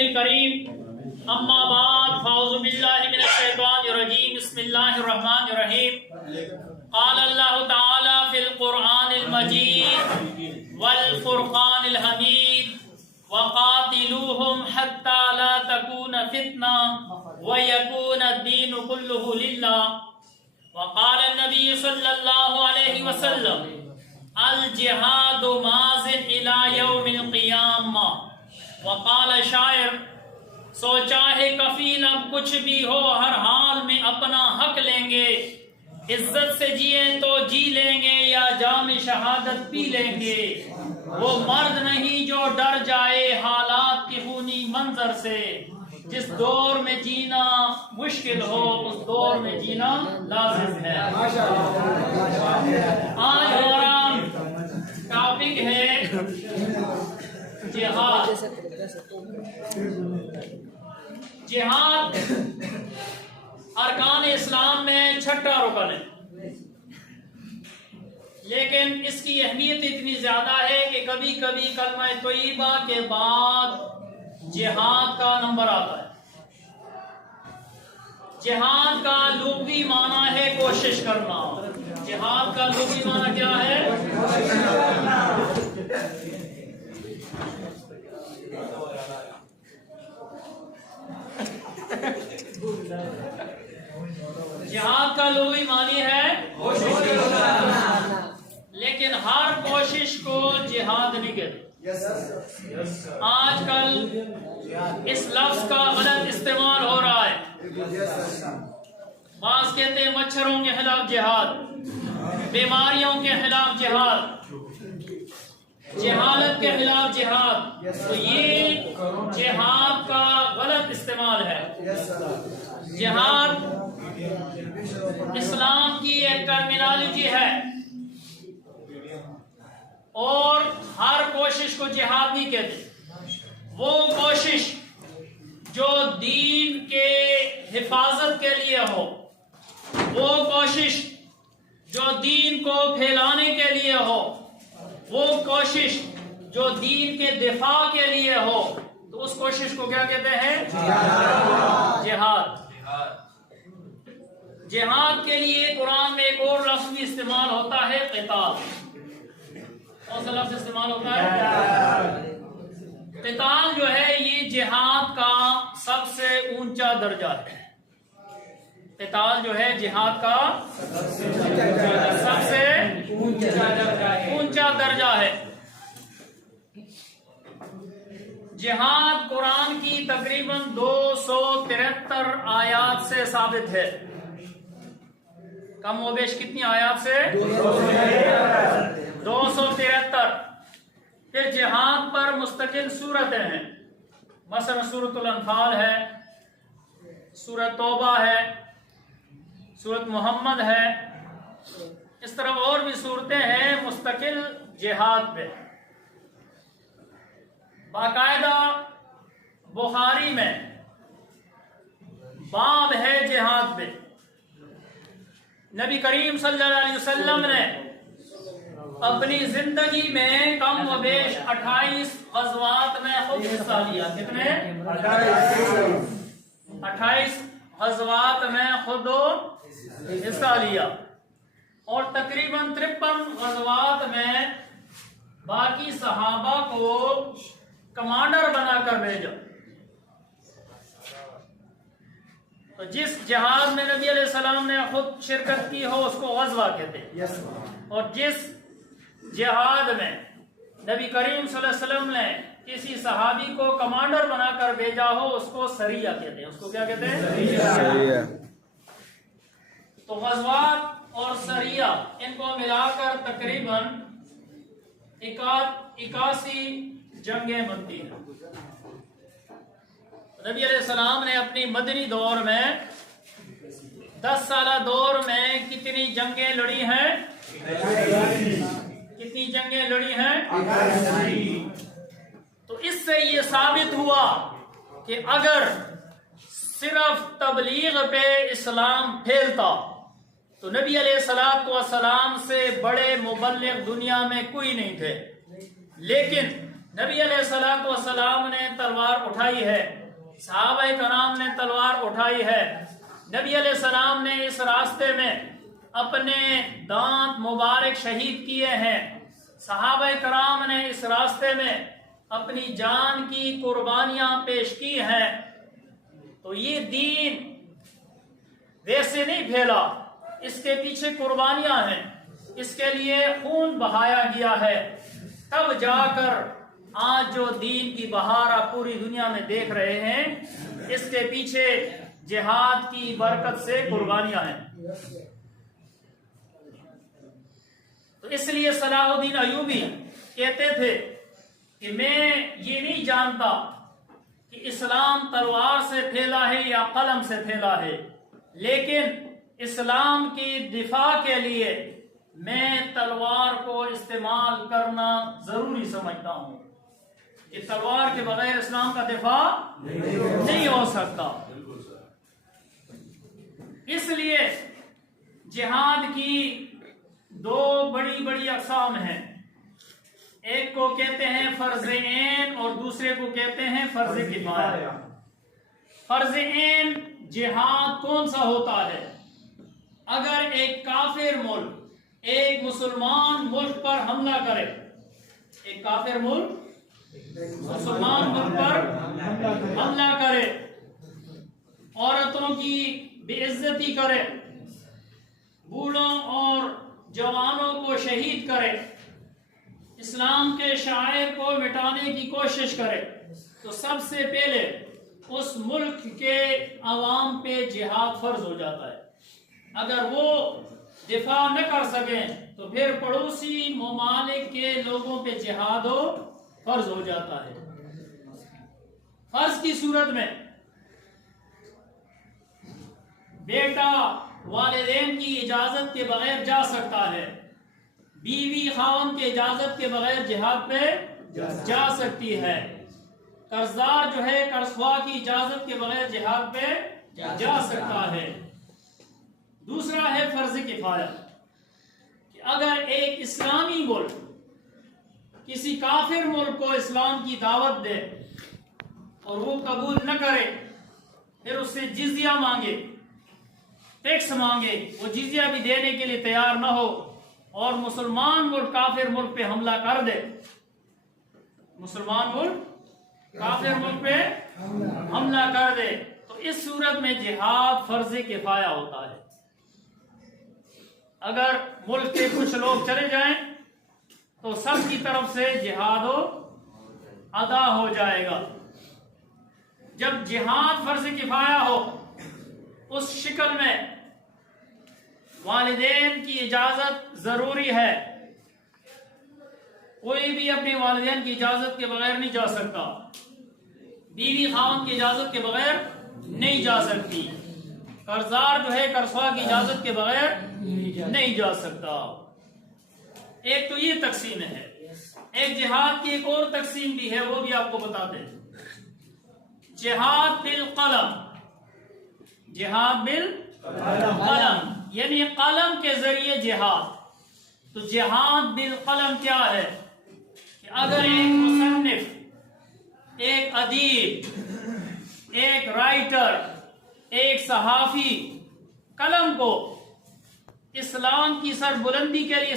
الكريم اما بعد فاعوذ باللہ من الشیطان الرجیم بسم اللہ الرحمن الرحیم قال اللہ تعالی فی القرآن المجید والفرقان الحمید وقاتلوہم حتی لا تکون فتنہ ویکون الدین کلہ للہ وقال النبی صلی اللہ علیہ وسلم الجہاد ماضٍ الی یوم القیامہ وقال شاعر سو چاہے کفیل اب کچھ بھی ہو ہر حال میں اپنا حق لیں گے عزت سے جیے تو جی لیں گے یا جام شہادت پی لیں گے وہ مرد نہیں جو ڈر جائے حالات کی خونی منظر سے جس دور میں جینا مشکل ہو اس دور میں جینا لازم ہے۔ آج ہمارا ٹاپک ہے جہاد۔ جہاد ارکان اسلام میں چھٹا رکن ہے، لیکن اس کی اہمیت اتنی زیادہ ہے کہ کبھی کبھی کلمہ طیبہ کے بعد جہاد کا نمبر آتا ہے۔ جہاد کا لغوی معنی ہے کوشش کرنا۔ جہاد کا لغوی معنی کیا ہے؟ جہاد کا لغوی معنی ہے کوشش کرنا، لیکن ہر کوشش کو جہاد نہیں کہتے۔ آج کل اس لفظ کا غلط استعمال ہو رہا ہے۔ بعض کہتے ہیں مچھروں کے خلاف جہاد، بیماریوں کے خلاف جہاد، جہالت کے خلاف جہاد، تو یہ جہاد کا غلط استعمال ہے۔ جہاد اسلام کی ایک ٹرمینالوجی ہے اور ہر کوشش کو جہاد نہیں کہتے۔ وہ کوشش جو دین کے حفاظت کے لیے ہو، وہ کوشش جو دین کو پھیلانے کے لیے ہو، وہ کوشش جو دین کے دفاع کے لیے ہو، تو اس کوشش کو کیا کہتے ہیں؟ جہاد۔ جہاد کے لیے قرآن میں ایک اور لفظ بھی استعمال ہوتا ہے، قتال۔ کون سا لفظ استعمال ہوتا ہے؟ قتال جو ہے یہ جہاد کا سب سے اونچا درجہ ہے۔ قتال جو ہے جہاد کا سب سے اونچا درجہ ہے۔ جہاد قرآن کی تقریباً 273 آیات سے ثابت ہے۔ کم و بیش کتنی آیات سے؟ 273۔ پھر جہاد پر مستقل سورتیں ہیں، مثلا سورۃ الانفال ہے، سورۃ توبہ ہے، سورۃ محمد ہے، اس طرح اور بھی صورتیں ہیں مستقل جہاد پہ۔ باقاعدہ بخاری میں باب ہے جہاد پہ۔ نبی کریم صلی اللہ علیہ وسلم نے اپنی زندگی میں کم و بیش 28 غزوات میں خود حصہ لیا۔ کتنے؟ 28 غزوات میں خود حصہ لیا، اور تقریباً 53 غزوات میں باقی صحابہ کو کمانڈر بنا کر بھیجا۔ تو جس جہاد میں نبی علیہ السلام نے خود شرکت کی ہو اس کو غزوہ کہتے ہیں، اور جس جہاد میں نبی کریم صلی اللہ علیہ وسلم نے کسی صحابی کو کمانڈر بنا کر بھیجا ہو اس کو سریہ کہتے ہیں۔ اس کو کیا کہتے ہیں؟ سریہ۔ تو غزوات اور سریہ ان کو ملا کر تقریباً 81 جنگیں بنتی ہیں۔ نبی علیہ السلام نے اپنی مدنی دور میں 10 سالہ دور میں کتنی جنگیں لڑی ہیں؟ کتنی جنگیں لڑی ہیں؟ تو اس سے یہ ثابت ہوا کہ اگر صرف تبلیغ پہ اسلام پھیلتا تو نبی علیہ السلام سے بڑے مبلغ دنیا میں کوئی نہیں تھے، لیکن نبی علیہ الصلوۃ والسلام نے تلوار اٹھائی ہے، صحابہ کرام نے تلوار اٹھائی ہے، نبی علیہ السلام نے اس راستے میں اپنے دانت مبارک شہید کیے ہیں، صحابہ کرام نے اس راستے میں اپنی جان کی قربانیاں پیش کی ہیں۔ تو یہ دین ویسے نہیں پھیلا، اس کے پیچھے قربانیاں ہیں، اس کے لیے خون بہایا گیا ہے، تب جا کر آج جو دین کی بہار آپ پوری دنیا میں دیکھ رہے ہیں، اس کے پیچھے جہاد کی برکت سے قربانیاں ہیں۔ تو اس لیے صلاح الدین ایوبی کہتے تھے کہ میں یہ نہیں جانتا کہ اسلام تلوار سے پھیلا ہے یا قلم سے پھیلا ہے، لیکن اسلام کی دفاع کے لیے میں تلوار کو استعمال کرنا ضروری سمجھتا ہوں کہ تلوار کے بغیر اسلام کا دفاع نہیں ہو سکتا۔ اس لیے جہاد کی دو بڑی بڑی اقسام ہیں، ایک کو کہتے ہیں فرض عین اور دوسرے کو کہتے ہیں فرض کفایہ۔ فرض عین جہاد کون سا ہوتا ہے؟ اگر ایک کافر ملک ایک مسلمان ملک پر حملہ کرے، ایک کافر ملک مسلمان ملک پر حملہ کرے، عورتوں کی بے عزتی کرے، بوڑھوں اور جوانوں کو شہید کرے، اسلام کے شاعر کو مٹانے کی کوشش کرے، تو سب سے پہلے اس ملک کے عوام پہ جہاد فرض ہو جاتا ہے۔ اگر وہ دفاع نہ کر سکیں تو پھر پڑوسی ممالک کے لوگوں پہ جہاد فرض ہو جاتا ہے۔ فرض کی صورت میں بیٹا والدین کی اجازت کے بغیر جا سکتا ہے، بیوی خاوند کی اجازت کے بغیر جہاد پہ جا سکتی ہے، قرضدار جو ہے قرض خواہ کی اجازت کے بغیر جہاد پہ جا سکتا ہے۔ دوسرا ہے فرض کفایہ، کہ اگر ایک اسلامی ملک کسی کافر ملک کو اسلام کی دعوت دے اور وہ قبول نہ کرے، پھر اس سے جزیہ مانگے، ٹیکس مانگے، وہ جزیہ بھی دینے کے لیے تیار نہ ہو، اور مسلمان ملک کافر ملک پہ حملہ کر دے، مسلمان ملک کافر ملک پہ حملہ کر دے، تو اس صورت میں جہاد فرض کفایہ ہوتا ہے۔ اگر ملک کے کچھ لوگ چلے جائیں تو سب کی طرف سے جہاد ادا ہو جائے گا۔ جب جہاد فرض کفایہ ہو اس شکل میں والدین کی اجازت ضروری ہے، کوئی بھی اپنے والدین کی اجازت کے بغیر نہیں جا سکتا، بیوی خاوند کی اجازت کے بغیر نہیں جا سکتی، قرضدار جو ہے قرض خواہ کی اجازت کے بغیر نہیں جا سکتا۔ ایک تو یہ تقسیم ہے، ایک جہاد کی ایک اور تقسیم بھی ہے، وہ بھی آپ کو بتاتے ہیں۔ جہاد بالقلم، جہاد بالقلم یعنی قلم کے ذریعے جہاد۔ تو جہاد بالقلم کیا ہے؟ کہ اگر ایک مصنف، ایک ادیب، ایک رائٹر، ایک صحافی قلم کو اسلام کی سربلندی کے لیے